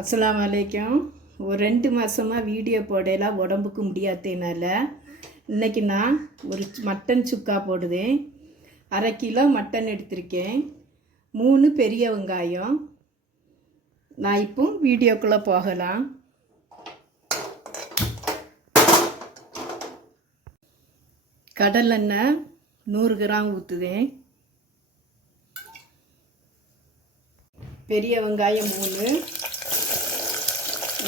அஸ்ஸலாமு அலைக்கும். ஒரு 2 மாதமாக வீடியோ போடலாம் உடம்புக்கு முடியாததுனால இன்றைக்கி நான் ஒரு மட்டன் சுக்கா போடுவேன். 1/2 கிலோ மட்டன் எடுத்திருக்கேன். 3 பெரிய வெங்காயம். நான் இப்போ வீடியோக்குள்ளே போகலாம். கடலெண்ணெய் 100 கிராம் ஊற்றுவேன். பெரிய வெங்காயம் 3.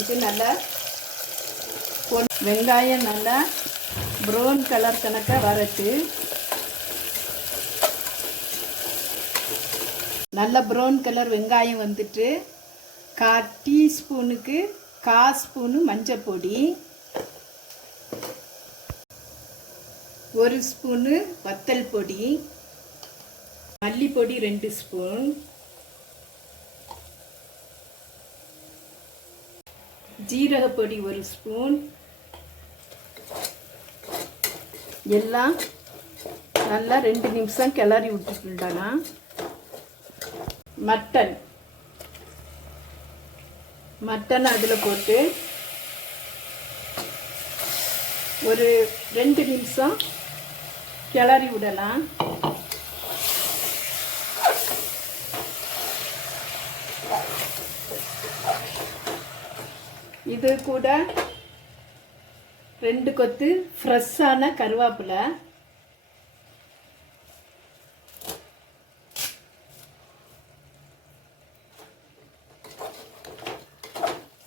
இது நல்லா வெங்காயம் நல்லா ப்ரௌன் கலர் கணக்காக வரட்டு. நல்ல ப்ரௌன் கலர் வெங்காயம் வந்துட்டு 1/4 டீஸ்பூனுக்கு 1/4 ஸ்பூனு மஞ்சள் பொடி, 1 ஸ்பூனு வத்தல் பொடி, மல்லிப்பொடி 2 ஸ்பூன், ஜீரகப்பொடி 1 ஸ்பூன். எல்லாம் நல்லா 2 நிமிஷம் கிளறி விட்டுக்கலாம். மட்டன் அதில் போட்டு ஒரு 2 நிமிஷம் கிளறி விடலாம். இது கூட 2 கொத்து ஃப்ரெஷ்ஷான கருவேப்பிலை,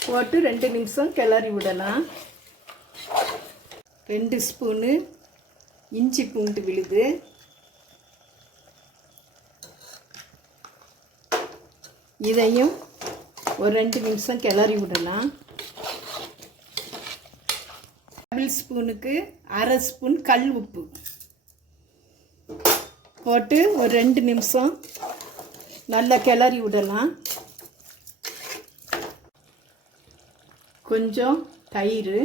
போட்டு 2 நிமிஷம் கிளறி விடலாம். 2 ஸ்பூனு இஞ்சி பூண்டு விழுது, இதையும் ஒரு 2 நிமிஷம் கிளறி விடலாம். டேபிள் ஸ்பூனுக்கு 1/2 ஸ்பூன் கல் உப்பு போட்டு ஒரு 2 நிமிஷம் நல்லா கிளறி விடலாம். கொஞ்சம் தயிரை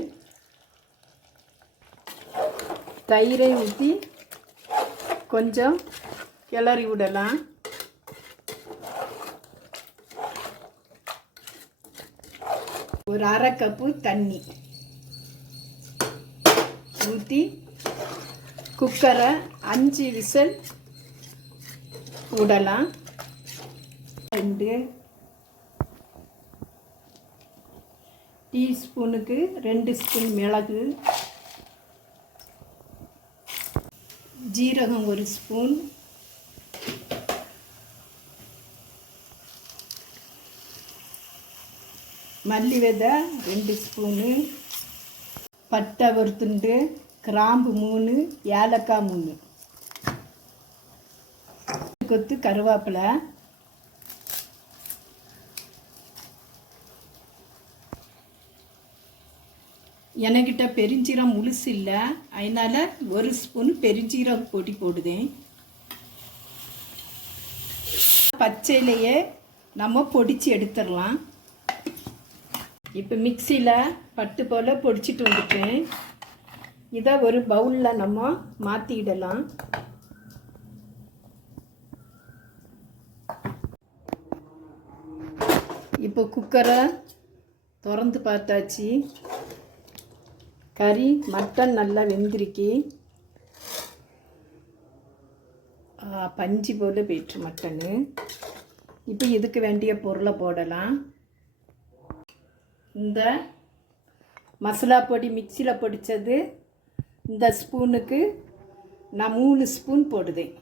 ஊற்றி கொஞ்சம் கிளறி விடலாம். ஒரு 1/2 கப்பு தண்ணி ஊற்றி குக்கரை 5 விசில் விடலாம். 2 டீஸ்பூனுக்கு 2 ஸ்பூன் மிளகு, ஜீரகம் 1 ஸ்பூன், மல்லி விதை 2 ஸ்பூனு, பட்டை ஒரு துண்டு, கிராம்பு 3, ஏலக்காய் 3, கொத்து கருவேப்பிலை, என்கிட்ட பெருஞ்சீரகம் முழுசு இல்லை, அதனால் 1 ஸ்பூன் பெருஞ்சீரகம் பொடி போடுதேன். பச்சையிலையே நம்ம பொடிச்சு எடுத்துடலாம். இப்போ மிக்சியில் பட்டு போல் பொடிச்சிட்டு வந்துட்டேன். இதை ஒரு பவுலில் நம்ம மாற்றிடலாம். இப்போ குக்கரை திறந்து பார்த்தாச்சு. மட்டன் நல்லா வெந்திருக்கு. பஞ்சு போல் போயிட்டு மட்டனு. இப்போ இதுக்கு வேண்டிய பொருளை போடலாம். இந்த மசாலா பொடி மிக்சியில் பொடித்தது இந்த ஸ்பூனுக்கு நான் 3 ஸ்பூன் போடுதேன்.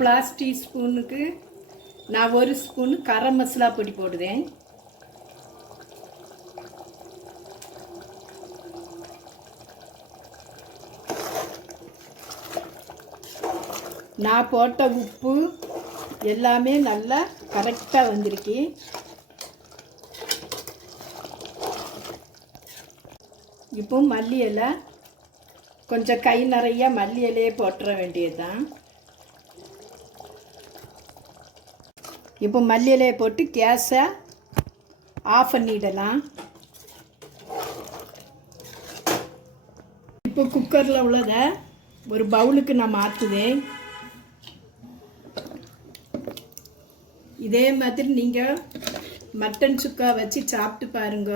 பிளாஸ்டிக் ஸ்பூனுக்கு நான் 1 ஸ்பூன் கரம் மசாலா பொடி போடுவேன். நான் போட்ட உப்பு எல்லாமே நல்லா கரெக்டாக வந்திருக்கு. இப்போ மல்லி இலை கொஞ்சம் கை நிறைய மல்லி இலையே போட்டுற வேண்டியது தான். இப்போ மல்லி இலையை போட்டு கேஸை ஆஃப் பண்ணிடலாம். இப்போ குக்கரில் உள்ளதை ஒரு பவுலுக்கு நான் மாற்றுவேன். இதே மாதிரி நீங்கள் மட்டன் சுக்கா வச்சு சாப்பிட்டு பாருங்க.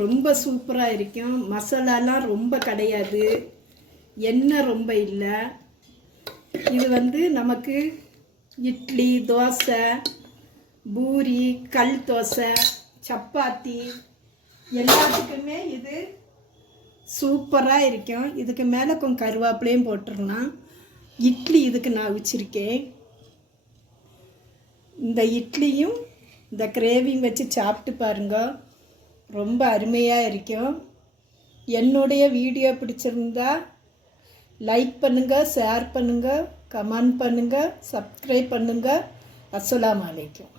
ரொம்ப சூப்பராக இருக்கும். மசாலாலாம் ரொம்ப கிடையாது, எண்ணெய் ரொம்ப இல்லை. இது நமக்கு இட்லி, தோசை, பூரி, கல் தோசை, சப்பாத்தி எல்லாத்துக்குமே இது சூப்பராக இருக்கும். இதுக்கு மேலே கொஞ்சம் கருவேப்பிலையும் போட்டுடலாம். இட்லி இதுக்கு நான் வச்சுருக்கேன். இந்த இட்லியும் இந்த கிரேவியும் வச்சு சாப்பிட்டு பாருங்க, ரொம்ப அருமையாக இருக்கும். என்னுடைய வீடியோ பிடிச்சிருந்தா லைக் பண்ணுங்கள், ஷேர் பண்ணுங்கள், கமெண்ட் பண்ணுங்கள், சப்ஸ்கிரைப் பண்ணுங்கள். அஸ்ஸலாமு அலைக்கும்.